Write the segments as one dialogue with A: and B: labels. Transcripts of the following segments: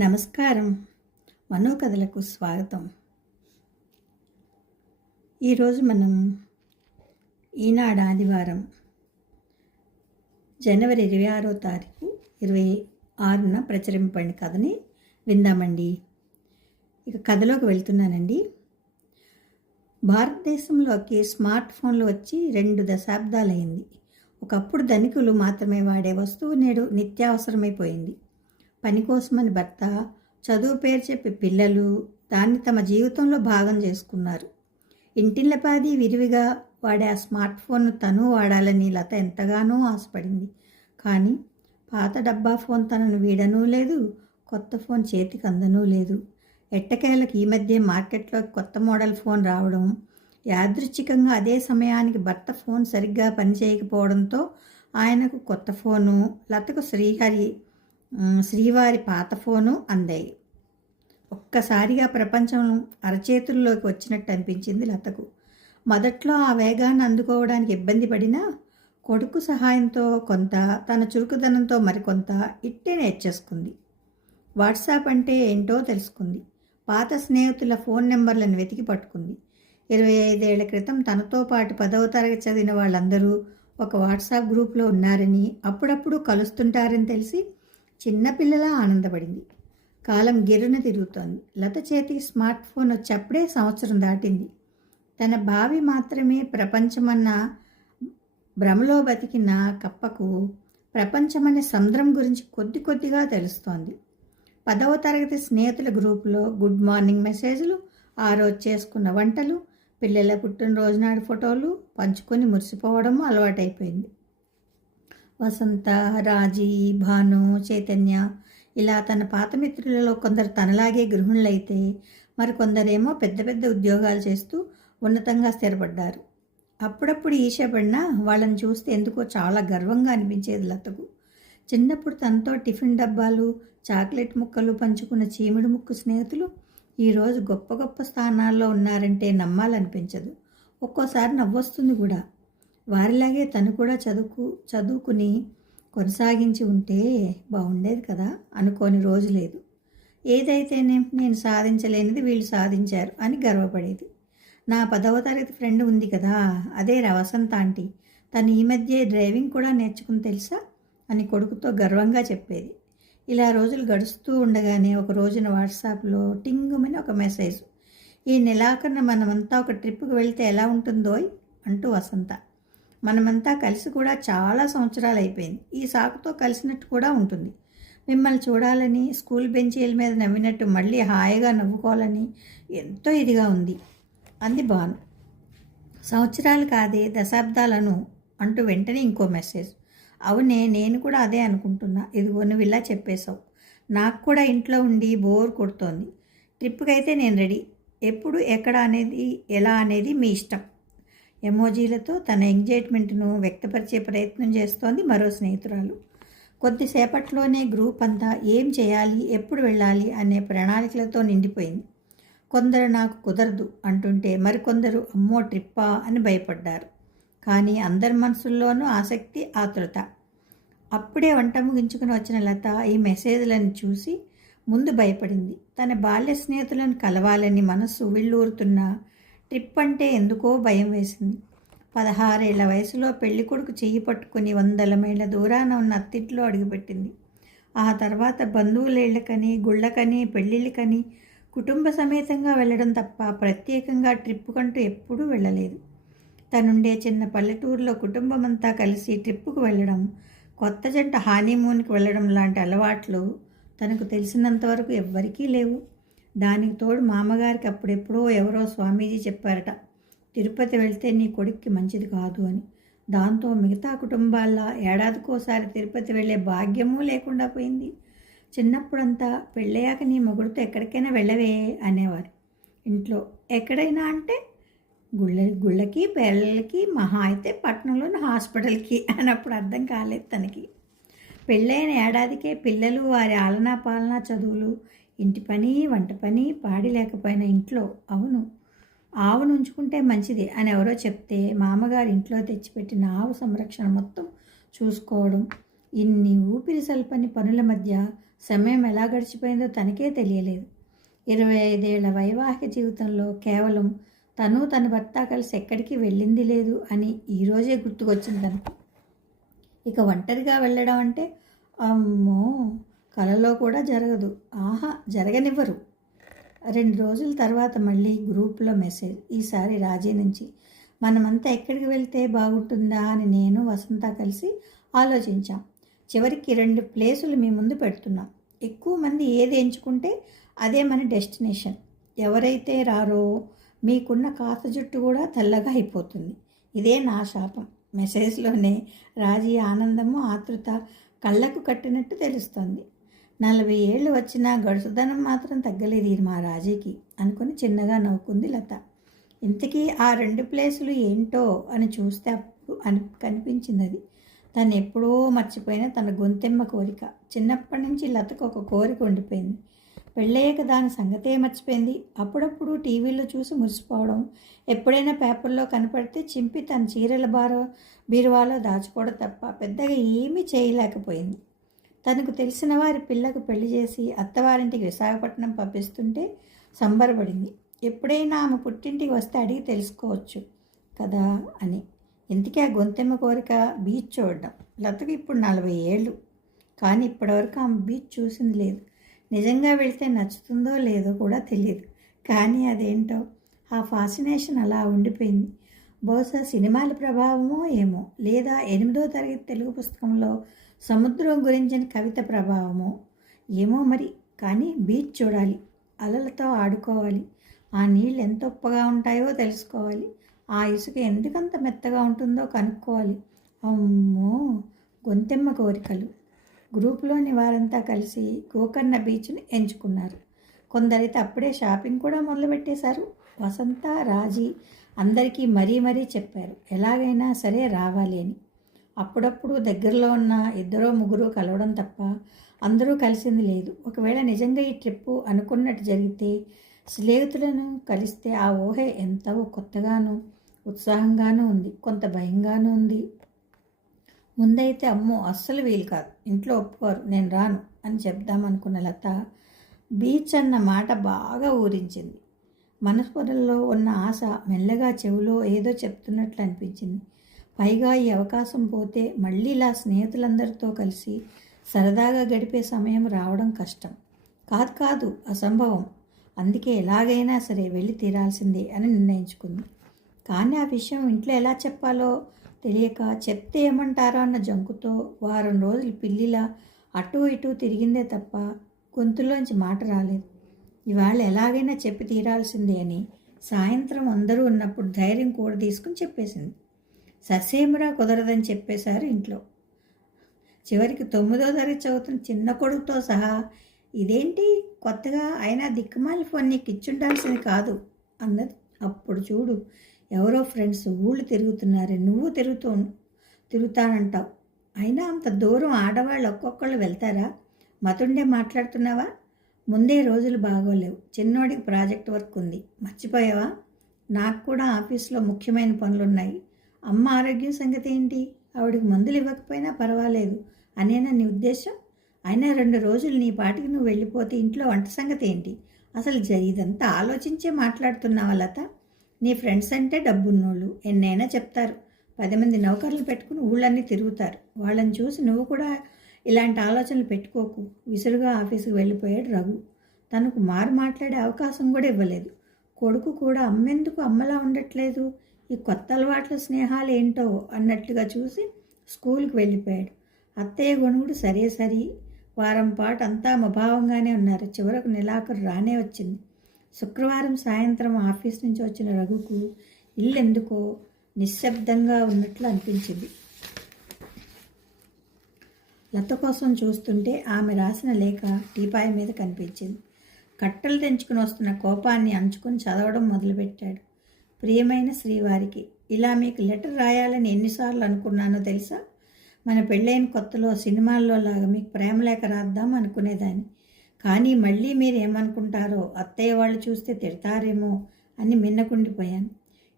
A: నమస్కారం. మనోకథలకు స్వాగతం. ఈరోజు మనం ఈనాడు ఆదివారం జనవరి ఇరవై ఆరో తారీఖు ఇరవై ఆరున ప్రచురింపబడిన కథని విందామండి. ఇక కథలోకి వెళ్తున్నానండి. భారతదేశంలోకి స్మార్ట్ ఫోన్లు వచ్చి రెండు దశాబ్దాలైంది. ఒకప్పుడు ధనికులు మాత్రమే వాడే వస్తువు నేడు నిత్యావసరమైపోయింది. పని కోసమని భర్త చదువు పేరు చెప్పి పిల్లలు దాన్ని తమ జీవితంలో భాగం చేసుకున్నారు. ఇంటిల్లపాది విరివిగా వాడే ఆ స్మార్ట్ ఫోన్ తను వాడాలని లత ఎంతగానో ఆశపడింది. కానీ పాత డబ్బా ఫోన్ తనను వీడనూ లేదు కొత్త ఫోన్ చేతికి అందనూ లేదు. ఎట్టకేలకు ఈ మధ్య మార్కెట్లో కొత్త మోడల్ ఫోన్ రావడం యాదృచ్ఛికంగా అదే సమయానికి భర్త ఫోన్ సరిగ్గా పనిచేయకపోవడంతో ఆయనకు కొత్త ఫోను లతకు శ్రీహరి శ్రీవారి పాత ఫోను అందాయి. ఒక్కసారిగా ప్రపంచం అరచేతుల్లోకి వచ్చినట్టు అనిపించింది లతకు. మొదట్లో ఆ వేగాన్ని అందుకోవడానికి ఇబ్బంది పడినా కొడుకు సహాయంతో కొంత తన చురుకుదనంతో మరికొంత ఇట్టే నేర్చేసుకుంది. వాట్సాప్ అంటే ఏంటో తెలుసుకుంది. పాత స్నేహితుల ఫోన్ నెంబర్లను వెతికి పట్టుకుంది. ఇరవై ఐదేళ్ళ క్రితం తనతో పాటు పదవ తరగతి చదివిన వాళ్ళందరూ ఒక వాట్సాప్ గ్రూప్లో ఉన్నారని అప్పుడప్పుడు కలుస్తుంటారని తెలిసి చిన్నపిల్లలా ఆనందపడింది. కాలం గిర్రున తిరుగుతోంది. లత చేతికి స్మార్ట్ ఫోన్ వచ్చి అప్పుడే సంవత్సరం దాటింది. తన బావి మాత్రమే ప్రపంచమన్న భ్రమలో బతికిన కప్పకు ప్రపంచమనే సముద్రం గురించి కొద్ది కొద్దిగా తెలుస్తోంది. పదవ తరగతి స్నేహితుల గ్రూపులో గుడ్ మార్నింగ్ మెసేజ్లు ఆ రోజు చేసుకున్న వంటలు పిల్లల పుట్టినరోజు నాడు ఫోటోలు పంచుకొని మురిసిపోవడం అలవాటైపోయింది. వసంత రాజీ భాను చైతన్య ఇలా తన పాత మిత్రులలో కొందరు తనలాగే గృహిణులైతే మరికొందరేమో పెద్ద పెద్ద ఉద్యోగాలు చేస్తూ ఉన్నతంగా స్థిరపడ్డారు. అప్పుడప్పుడు ఈశపడినా వాళ్ళని చూస్తే ఎందుకో చాలా గర్వంగా అనిపించేది లతకు. చిన్నప్పుడు తనతో టిఫిన్ డబ్బాలు చాక్లెట్ ముక్కలు పంచుకున్న చీమిడి ముక్కు స్నేహితులు ఈరోజు గొప్ప గొప్ప స్థానాల్లో ఉన్నారంటే నమ్మాలనిపించదు. ఒక్కోసారి నవ్వొస్తుంది కూడా. వారిలాగే తను కూడా చదువుకు చదువుకుని కొనసాగించి ఉంటే బాగుండేది కదా అనుకోని రోజు లేదు. ఏదైతేనే నేను సాధించలేనిది వీళ్ళు సాధించారు అని గర్వపడేది. నా పదవ తరగతి ఫ్రెండ్ ఉంది కదా అదే రా వసంత ఆంటీ. తను ఈ మధ్య డ్రైవింగ్ కూడా నేర్చుకుని తెలుసా? అని కొడుకుతో గర్వంగా చెప్పేది. ఇలా రోజులు గడుస్తూ ఉండగానే ఒక రోజున వాట్సాప్లో టింగుమని ఒక మెసేజ్. ఈ నెలాఖరున మనమంతా ఒక ట్రిప్కి వెళ్తే ఎలా ఉంటుందోయ్? అంటూ వసంత. మనమంతా కలిసి కూడా చాలా సంవత్సరాలు అయిపోయింది ఈ సాకుతో కలిసినట్టు కూడా ఉంటుంది. మిమ్మల్ని చూడాలని స్కూల్ బెంచీల మీద నవ్వినట్టు మళ్ళీ హాయిగా నవ్వుకోవాలని ఎంతో ఇదిగా ఉంది. అంది బాను సంవత్సరాలు కాదే దశాబ్దాలను అంటూ వెంటనే ఇంకో మెసేజ్. అవునే నేను కూడా అదే అనుకుంటున్నా. ఇదిగో నువ్వు ఇలా చెప్పేశావు. నాకు కూడా ఇంట్లో ఉండి బోర్ కొడుతోంది. ట్రిప్కి అయితే నేను రెడీ. ఎప్పుడు ఎక్కడ అనేది ఎలా అనేది మీ ఇష్టం. ఎమోజీలతో తన ఎంగేజ్మెంట్ను వ్యక్తపరిచే ప్రయత్నం చేస్తోంది మరో స్నేహితురాలు. కొద్దిసేపట్లోనే గ్రూప్ అంతా ఏం చేయాలి ఎప్పుడు వెళ్ళాలి అనే ప్రణాళికలతో నిండిపోయింది. కొందరు నాకు కుదరదు అంటుంటే మరికొందరు అమ్మో ట్రిప్పా అని భయపడ్డారు. కానీ అందరి మనసుల్లోనూ ఆసక్తి ఆతృత. అప్పుడే వంట ముగించుకుని వచ్చిన లత ఈ మెసేజ్లను చూసి ముందు భయపడింది. తన బాల్య స్నేహితులను కలవాలని మనస్సు విళ్ళూరుతున్న ట్రిప్ అంటే ఎందుకో భయం వేసింది. పదహారేళ్ళ వయసులో పెళ్ళి కొడుకు చెయ్యి పట్టుకుని వందల మైళ్ళ దూరాన ఉన్న అత్తింట్లో అడుగుపెట్టింది. ఆ తర్వాత బంధువులేళ్ళకని గుళ్ళకని పెళ్ళిళ్ళకని కుటుంబ సమేతంగా వెళ్ళడం తప్ప ప్రత్యేకంగా ట్రిప్ కంటూ ఎప్పుడూ వెళ్ళలేదు. తనుండే చిన్న పల్లెటూరులో కుటుంబం అంతా కలిసి ట్రిప్పుకు వెళ్ళడం కొత్త జంట హానీమూన్కి వెళ్ళడం లాంటి అలవాట్లు తనకు తెలిసినంతవరకు ఎవ్వరికీ లేవు. దానికి తోడు మామగారికి అప్పుడెప్పుడో ఎవరో స్వామీజీ చెప్పారట తిరుపతి వెళ్తే నీ కొడుక్కి మంచిది కాదు అని. దాంతో మిగతా కుటుంబాల్లో ఏడాదికోసారి తిరుపతి వెళ్ళే భాగ్యమూ లేకుండా పోయింది. చిన్నప్పుడంతా పెళ్ళయ్యాక నీ మొగుడితో ఎక్కడికైనా వెళ్ళవే అనేవారు. ఇంట్లో ఎక్కడైనా అంటే గుళ్ళ గుళ్ళకి పేర్లకి మహా అయితే పట్టణంలోని హాస్పిటల్కి అన్నప్పుడు అర్థం కాలేదు తనకి. పెళ్ళైన ఏడాదికే పిల్లలు వారి ఆలనా పాలనా చదువులు ఇంటి పని వంట పని పాడి లేకపోయినా ఇంట్లో. అవును. ఆవును ఉంచుకుంటే మంచిది అని ఎవరో చెప్తే మామగారు ఇంట్లో తెచ్చిపెట్టిన ఆవు సంరక్షణ మొత్తం చూసుకోవడం ఇన్ని ఊపిరి సల్పని పనుల మధ్య సమయం ఎలా గడిచిపోయిందో తనకే తెలియలేదు. ఇరవై ఐదేళ్ళ వైవాహిక జీవితంలో కేవలం తను తన భర్త కలిసి ఎక్కడికి వెళ్ళింది లేదు అని ఈరోజే గుర్తుకొచ్చింది తనకు. ఇక ఒంటరిగా వెళ్ళడం అంటే అమ్మో! కలలో కూడా జరగదు. ఆహా జరగనివ్వరు. రెండు రోజుల తర్వాత మళ్ళీ గ్రూప్లో మెసేజ్ ఈసారి రాజీ నుంచి మనమంతా ఎక్కడికి వెళ్తే బాగుంటుందా? అని నేను వసంత కలిసి ఆలోచించాం. చివరికి రెండు ప్లేసులు మీ ముందు పెడుతున్నాం. ఎక్కువ మంది ఏది ఎంచుకుంటే అదే మన డెస్టినేషన్. ఎవరైతే రారో మీకున్న కాస్త జుట్టు కూడా తెల్లగా అయిపోతుంది. ఇదే నా శాపం. మెసేజ్లోనే రాజీ ఆనందము ఆతృత కళ్ళకు కట్టినట్టు తెలుస్తుంది. నలభై ఏళ్ళు వచ్చినా గడుసుదనం మాత్రం తగ్గలేదు ఇది మా రాజీకి అనుకుని చిన్నగా నవ్వుకుంది లత. ఇంతకీ ఆ రెండు ప్లేసులు ఏంటో అని చూస్తే అప్పుడు అని కనిపించింది అది. తను ఎప్పుడో మర్చిపోయిన తన గొంతెమ్మ కోరిక. చిన్నప్పటి నుంచి లతకు ఒక కోరిక ఉండిపోయింది. పెళ్ళయ్యాక దాని సంగతే మర్చిపోయింది. అప్పుడప్పుడు టీవీలో చూసి మురిసిపోవడం ఎప్పుడైనా పేపర్లో కనపడితే చింపి తన చీరల బార బీరువాలో దాచుకోవడం తప్ప పెద్దగా ఏమీ చేయలేకపోయింది. తనకు తెలిసిన వారి పిల్లకు పెళ్ళి చేసి అత్తవారింటికి విశాఖపట్నం పంపిస్తుంటే సంబరపడింది. ఎప్పుడైనా ఆమె పుట్టింటికి వస్తే అడిగి తెలుసుకోవచ్చు కదా అని. ఇంతకీ ఆ గొంతెమ్మ కోరిక బీచ్ చూడడం. లతకు ఇప్పుడు నలభై ఏళ్ళు. కానీ ఇప్పటివరకు ఆమె బీచ్ చూసింది లేదు. నిజంగా వెళ్తే నచ్చుతుందో లేదో కూడా తెలియదు కానీ అదేంటో? ఆ ఫాసినేషన్ అలా ఉండిపోయింది. బహుశా సినిమాల ప్రభావమో ఏమో? లేదా ఎనిమిదో తరగతి తెలుగు పుస్తకంలో సముద్రం గురించిన కవిత ప్రభావమో ఏమో మరి కానీ బీచ్ చూడాలి అలలతో ఆడుకోవాలి ఆ నీళ్ళు ఎంత ఉప్పగా ఉంటాయో తెలుసుకోవాలి ఆ ఇసుక ఎందుకంత మెత్తగా ఉంటుందో కనుక్కోవాలి. అమ్మో! గొంతెమ్మ కోరికలు. గ్రూప్లోని వారంతా కలిసి గోకర్ణ బీచ్ని ఎంచుకున్నారు. కొందరైతే అప్పుడే షాపింగ్ కూడా మొదలుపెట్టేశారు. వసంత రాజీ అందరికీ మరీ మరీ చెప్పారు. ఎలాగైనా సరే రావాలి అని. అప్పుడప్పుడు దగ్గరలో ఉన్న ఇద్దరో ముగ్గురు కలవడం తప్ప అందరూ కలిసింది లేదు. ఒకవేళ నిజంగా ఈ ట్రిప్పు అనుకున్నట్టు జరిగితే స్నేహితులను కలిస్తే ఆ ఊహే ఎంతో కొత్తగాను ఉత్సాహంగానూ ఉంది. కొంత భయంగానూ ఉంది. ముందైతే అమ్మో అస్సలు వీలు కాదు. ఇంట్లో ఒప్పుకోరు. నేను రాను అని చెప్దామనుకున్న లత బీచ్ అన్న మాట బాగా ఊరించింది. మనస్పొరల్లో ఉన్న ఆశ మెల్లగా చెవిలో ఏదో చెప్తున్నట్లు అనిపించింది. పైగా ఈ అవకాశం పోతే మళ్ళీ ఇలా స్నేహితులందరితో కలిసి సరదాగా గడిపే సమయం రావడం కష్టం. కాదు కాదు అసంభవం. అందుకే ఎలాగైనా సరే వెళ్ళి తీరాల్సిందే అని నిర్ణయించుకుంది. కానీ ఆ విషయం ఇంట్లో ఎలా చెప్పాలో తెలియక చెప్తే ఏమంటారో అన్న జంకుతో వారం రోజులు పిల్లిలా అటు ఇటు తిరిగిందే తప్ప గొంతులోంచి మాట రాలేదు. ఇవాళ ఎలాగైనా చెప్పి తీరాల్సిందే అని సాయంత్రం అందరూ ఉన్నప్పుడు ధైర్యం కూడా తీసుకుని చెప్పేసింది. ససేమిరా కుదరదని చెప్పేశారు ఇంట్లో. చివరికి తొమ్మిదో తరగతి చదువుతున్న చిన్న కొడుకుతో సహా ఇదేంటి? కొత్తగా అయినా దిక్కుమాలి ఫోన్ నీకు ఇచ్చుండాల్సింది కాదు అన్నది. అప్పుడు చూడు ఎవరో ఫ్రెండ్స్ ఊళ్ళు తిరుగుతున్నారే నువ్వు తిరుగుతూ తిరుగుతానంటావు. అయినా అంత దూరం ఆడవాళ్ళు ఒక్కొక్కళ్ళు వెళ్తారా? మతుండే మాట్లాడుతున్నావా? ముందే రోజులు బాగోలేవు. చిన్నోడికి ప్రాజెక్ట్ వర్క్ ఉంది. మర్చిపోయావా? నాకు కూడా ఆఫీస్లో ముఖ్యమైన పనులున్నాయి. అమ్మ ఆరోగ్యం సంగతి ఏంటి? ఆవిడకి మందులు ఇవ్వకపోయినా పర్వాలేదు. అనేనా నీ ఉద్దేశం? అయినా రెండు రోజులు నీ పాటికి నువ్వు వెళ్ళిపోతే ఇంట్లో వంట సంగతి ఏంటి? అసలు జ- ఇదంతా ఆలోచించే మాట్లాడుతున్నావా లత? నీ ఫ్రెండ్స్ అంటే డబ్బున్నోళ్ళు ఎన్నైనా చెప్తారు. పది మంది నౌకర్లు పెట్టుకుని ఊళ్ళన్నీ తిరుగుతారు. వాళ్ళని చూసి నువ్వు కూడా ఇలాంటి ఆలోచనలు పెట్టుకోకు. విసురుగా ఆఫీసుకు వెళ్ళిపోయాడు రఘు. తనకు మారు మాట్లాడే అవకాశం కూడా ఇవ్వలేదు. కొడుకు కూడా అమ్మెందుకు అమ్మలా ఉండట్లేదు? ఈ కొత్త అలవాట్ల స్నేహాలు ఏంటో అన్నట్లుగా చూసి స్కూల్కి వెళ్ళిపోయాడు. అత్తయ్య గొనుగుడు సరే సరి. వారం పాటు అంతా మభావంగానే ఉన్నారు. చివరకు నెలాఖరు రానే వచ్చింది. శుక్రవారం సాయంత్రం ఆఫీస్ నుంచి వచ్చిన రఘుకు ఇల్లు ఎందుకో నిశ్శబ్దంగా ఉన్నట్లు అనిపించింది. లత కోసం చూస్తుంటే ఆమె రాసిన లేఖ టీపాయ్ మీద కనిపించింది. కట్టలు తెంచుకుని వస్తున్న కోపాన్ని అంచుకొని చదవడం మొదలుపెట్టాడు. ప్రియమైన శ్రీవారికి ఇలా మీకు లెటర్ రాయాలని ఎన్నిసార్లు అనుకున్నానో తెలుసా? మన పెళ్ళైన కొత్తలో సినిమాల్లో లాగా మీకు ప్రేమలేఖ రాద్దాం అనుకునేదాన్ని. కానీ మళ్ళీ మీరు ఏమనుకుంటారో అత్తయ్య వాళ్ళు చూస్తే తిడతారేమో అని మిన్నకుండిపోయాను.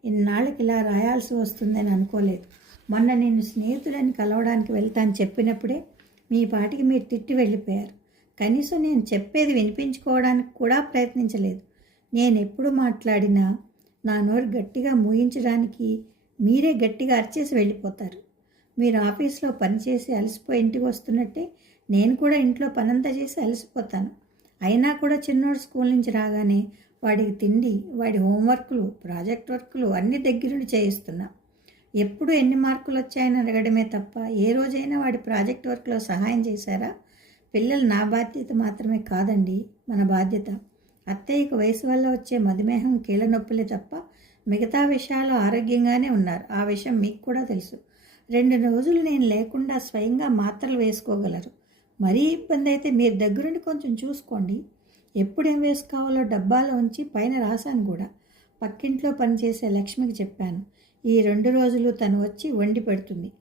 A: ఇన్నాళ్ళకి ఇలా రాయాల్సి వస్తుందని అనుకోలేదు. మొన్న నేను స్నేహితులని కలవడానికి వెళ్తాను చెప్పినప్పుడే మీ పాటికి మీరు తిట్టి వెళ్ళిపోయారు. కనీసం నేను చెప్పేది వినిపించుకోవడానికి కూడా ప్రయత్నించలేదు. నేను ఎప్పుడు మాట్లాడినా నా నోరు గట్టిగా మూయించడానికి మీరే గట్టిగా అరిచేసి వెళ్ళిపోతారు. మీరు ఆఫీస్లో పనిచేసి అలసిపోయి ఇంటికి వస్తున్నట్టే నేను కూడా ఇంట్లో పనంతా చేసి అలసిపోతాను. అయినా కూడా చిన్నోడు స్కూల్ నుంచి రాగానే వాడికి తిండి వాడి హోంవర్క్లు ప్రాజెక్ట్ వర్క్లు అన్ని దగ్గరుండి చేయిస్తున్నా. ఎప్పుడు ఎన్ని మార్కులు వచ్చాయని అడగడమే తప్ప ఏ రోజైనా వాడి ప్రాజెక్ట్ వర్క్లో సహాయం చేశారా? పిల్లలు నా బాధ్యత మాత్రమే కాదండి మన బాధ్యత. అత్తయ్యకు వయసు వల్ల వచ్చే మధుమేహం కీళ్ళ నొప్పులే తప్ప మిగతా విషయాలు ఆరోగ్యంగానే ఉన్నారు. ఆ విషయం మీకు కూడా తెలుసు. రెండు రోజులు నేను లేకుండా స్వయంగా మాత్రలు వేసుకోగలరు. మరీ ఇబ్బంది అయితే మీరు దగ్గరుండి కొంచెం చూసుకోండి. ఎప్పుడు ఏం వేసుకోవాలో డబ్బాలో ఉంచి పైన రాశాను కూడా. పక్కింట్లో పనిచేసే లక్ష్మికి చెప్పాను. ఈ రెండు రోజులు తను వచ్చి వండి పెడుతుంది.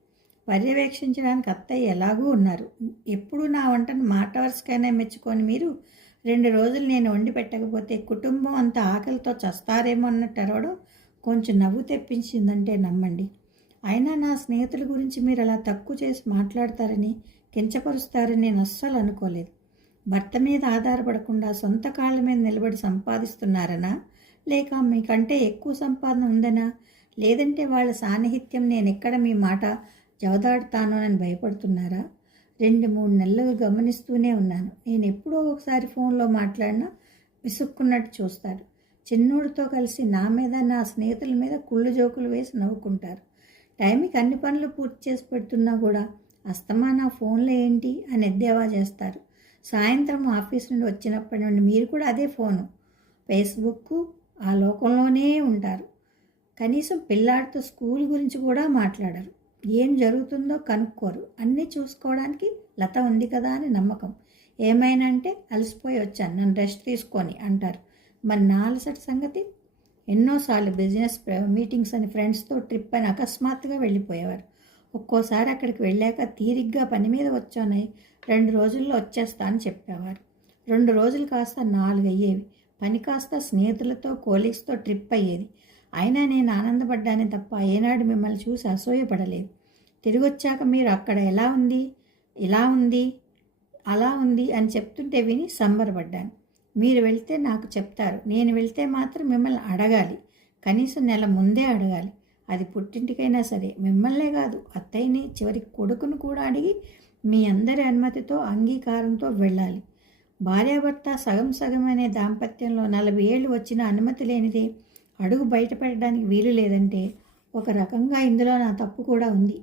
A: పర్యవేక్షించడానికి అత్తయ్య ఎలాగూ ఉన్నారు. ఎప్పుడు నా వంటను మాట వరుసకైనా మెచ్చుకొని మీరు రెండు రోజులు నేను వండి పెట్టకపోతే కుటుంబం అంతా ఆకలితో చస్తారేమో అన్నట్టు అరవడం కొంచెం నవ్వు తెప్పించిందంటే నమ్మండి. అయినా నా స్నేహితుల గురించి మీరు అలా తక్కువ చేసి మాట్లాడతారని కించపరుస్తారని నేను అస్సలు అనుకోలేదు. భర్త మీద ఆధారపడకుండా సొంత కాళ్ళ మీద నిలబడి సంపాదిస్తున్నారనా? లేక మీకంటే ఎక్కువ సంపాదన ఉందనా? లేదంటే వాళ్ళ సాన్నిహిత్యం నేను ఎక్కడ మీ మాట జవదాడుతానోనని భయపడుతున్నారా? రెండు మూడు నెలలు గమనిస్తూనే ఉన్నాను. నేను ఎప్పుడో ఒకసారి ఫోన్లో మాట్లాడినా విసుక్కున్నట్టు చూస్తాడు. చిన్నోడితో కలిసి నా మీద నా స్నేహితుల మీద కుళ్ళు జోకులు వేసి నవ్వుకుంటారు. టైంకి అన్ని పనులు పూర్తి చేసి పెడుతున్నా కూడా అస్తమా నా ఫోన్లో ఏంటి అని ఎద్దేవా చేస్తారు. సాయంత్రం ఆఫీస్ నుండి వచ్చినప్పటి నుండి మీరు కూడా అదే ఫోను. ఫేస్బుక్ ఆ లోకంలోనే ఉంటారు. కనీసం పిల్లాడితో స్కూల్ గురించి కూడా మాట్లాడరు. ఏం జరుగుతుందో కనుక్కోరు. అన్నీ చూసుకోవడానికి లత ఉంది కదా అని నమ్మకం. ఏమైనా అంటే అలసిపోయి వచ్చాను. నన్ను రెస్ట్ తీసుకొని అంటారు. మరి నా అలసటి సంగతి? ఎన్నోసార్లు బిజినెస్ మీటింగ్స్ అని ఫ్రెండ్స్తో ట్రిప్ అని అకస్మాత్తుగా వెళ్ళిపోయేవారు. ఒక్కోసారి అక్కడికి వెళ్ళాక తీరిగ్గా పని మీద వచ్చానై రెండు రోజుల్లో వచ్చేస్తా అని చెప్పేవారు. రెండు రోజులు కాస్త నాలుగు అయ్యేవి పని కాస్త స్నేహితులతో కోలీగ్స్తో ట్రిప్ అయ్యేది. అయినా నేను ఆనందపడ్డానే తప్ప ఏనాడు మిమ్మల్ని చూసి అసూయపడలేదు. తిరిగి వచ్చాక మీరు అక్కడ ఎలా ఉంది? ఇలా ఉంది? అలా ఉంది? అని చెప్తుంటే విని సంబరపడ్డాను. మీరు వెళ్తే నాకు చెప్తారు. నేను వెళ్తే మాత్రం మిమ్మల్ని అడగాలి. కనీసం నెల ముందే అడగాలి. అది పుట్టింటికైనా సరే మిమ్మల్నే కాదు అత్తయ్యని చివరి కొడుకును కూడా అడిగి మీ అందరి అనుమతితో అంగీకారంతో వెళ్ళాలి. భార్యాభర్త సగం సగం అనే దాంపత్యంలో నలభై ఏళ్ళు వచ్చిన అనుమతి లేనిదే అడుగు బయటపెట్టడానికి వీలు లేదంటే ఒక రకంగా ఇందులో నా తప్పు కూడా ఉంది.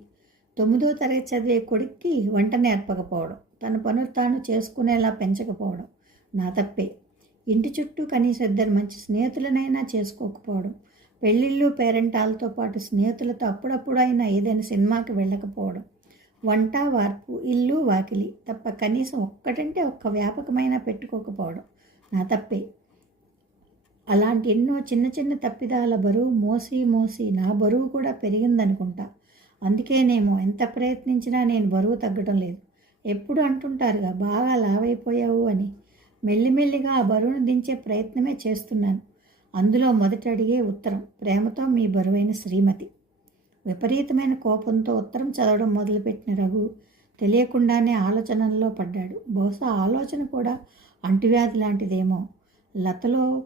A: తొమ్మిదో తరగతి చదివే కొడుక్కి వంట నేర్పకపోవడం తన పనులు తాను చేసుకునేలా పెంచకపోవడం నా తప్పే. ఇంటి చుట్టూ కనీసం ఇద్దరు మంచి స్నేహితులనైనా చేసుకోకపోవడం పెళ్ళిళ్ళు పేరెంటాలతో పాటు స్నేహితులతో అప్పుడప్పుడు అయినా ఏదైనా సినిమాకి వెళ్ళకపోవడం వంట వార్పు ఇల్లు వాకిలి తప్ప కనీసం ఒక్కటంటే ఒక్క వ్యాపకమైన పెట్టుకోకపోవడం నా తప్పే. అలాంటి ఎన్నో చిన్న చిన్న తప్పిదాల బరువు మోసి మోసి నా బరువు కూడా పెరిగిందనుకుంటా. అందుకేనేమో ఎంత ప్రయత్నించినా నేను బరువు తగ్గడం లేదు. ఎప్పుడు అంటుంటారుగా బాగా లావైపోయావు అని. మెల్లిమెల్లిగా ఆ బరువును దించే ప్రయత్నమే చేస్తున్నాను. అందులో మొదటి అడిగే ఉత్తరం ప్రేమతో మీ బరువైన శ్రీమతి. విపరీతమైన కోపంతో ఉత్తరం చదవడం మొదలుపెట్టిన రఘు తెలియకుండానే ఆలోచనల్లో పడ్డాడు. బహుశా ఆలోచన కూడా అంటువ్యాధి లాంటిదేమో. లతలో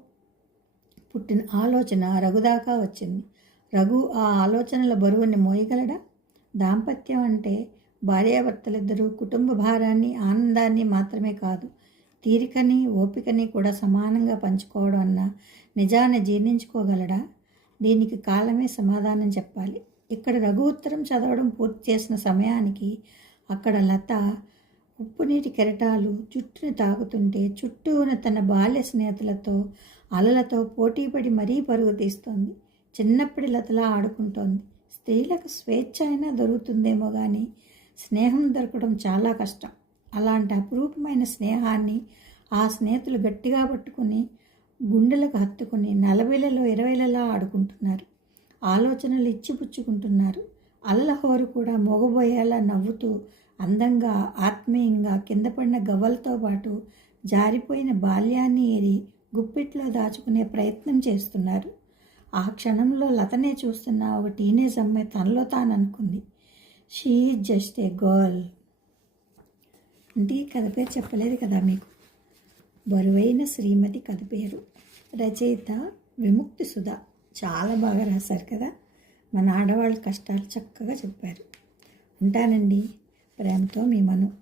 A: పుట్టిన ఆలోచన రఘుదాకా వచ్చింది. రఘు ఆ ఆలోచనల బరువుని మోయగలడా? దాంపత్యం అంటే భార్యాభర్తలిద్దరూ కుటుంబ భారాన్ని ఆనందాన్ని మాత్రమే కాదు తీరికని ఓపికని కూడా సమానంగా పంచుకోవడం అన్న నిజాన్ని జీర్ణించుకోగలడా? దీనికి కాలమే సమాధానం చెప్పాలి. ఇక్కడ రఘు ఉత్తరం చదవడం పూర్తి చేసిన సమయానికి అక్కడ లత ఉప్పు నీటి కెరటాలు జుట్టుని తాకుతుంటే చుట్టూ ఉన్న తన బాల్య స్నేహితులతో అలలతో పోటీపడి మరీ పరుగు తీస్తోంది. చిన్నప్పటి లతలా ఆడుకుంటోంది. స్త్రీలకు స్వేచ్ఛ అయినా దొరుకుతుందేమో కానీ స్నేహం దొరకడం చాలా కష్టం. అలాంటి అపురూపమైన స్నేహాన్ని ఆ స్నేహితులు గట్టిగా పట్టుకుని గుండెలకు హత్తుకుని నలభైలలో ఇరవైలలో ఆడుకుంటున్నారు. ఆలోచనలు ఇచ్చిపుచ్చుకుంటున్నారు. అల్లహోరు కూడా మొగబోయేలా నవ్వుతూ అందంగా ఆత్మీయంగా కింద పడిన గవ్వలతో పాటు జారిపోయిన బాల్యాన్ని ఏరి గుప్పిట్లో దాచుకునే ప్రయత్నం చేస్తున్నారు. ఆ క్షణంలో లతనే చూస్తున్న ఒక టీనేజ్ అమ్మాయి తనలో తాను అనుకుంది షీ జస్ట్ ఏ గర్ల్. అంటే ఈ కథ పేరు చెప్పలేదు కదా మీకు? బరువైన శ్రీమతి కథ పేరు. రచయిత విముక్తి సుధా. చాలా బాగా రాశారు కదా? మన ఆడవాళ్ళ కష్టాలు చక్కగా చెప్పారు. ఉంటానండి. ప్రేమతో మీ మను.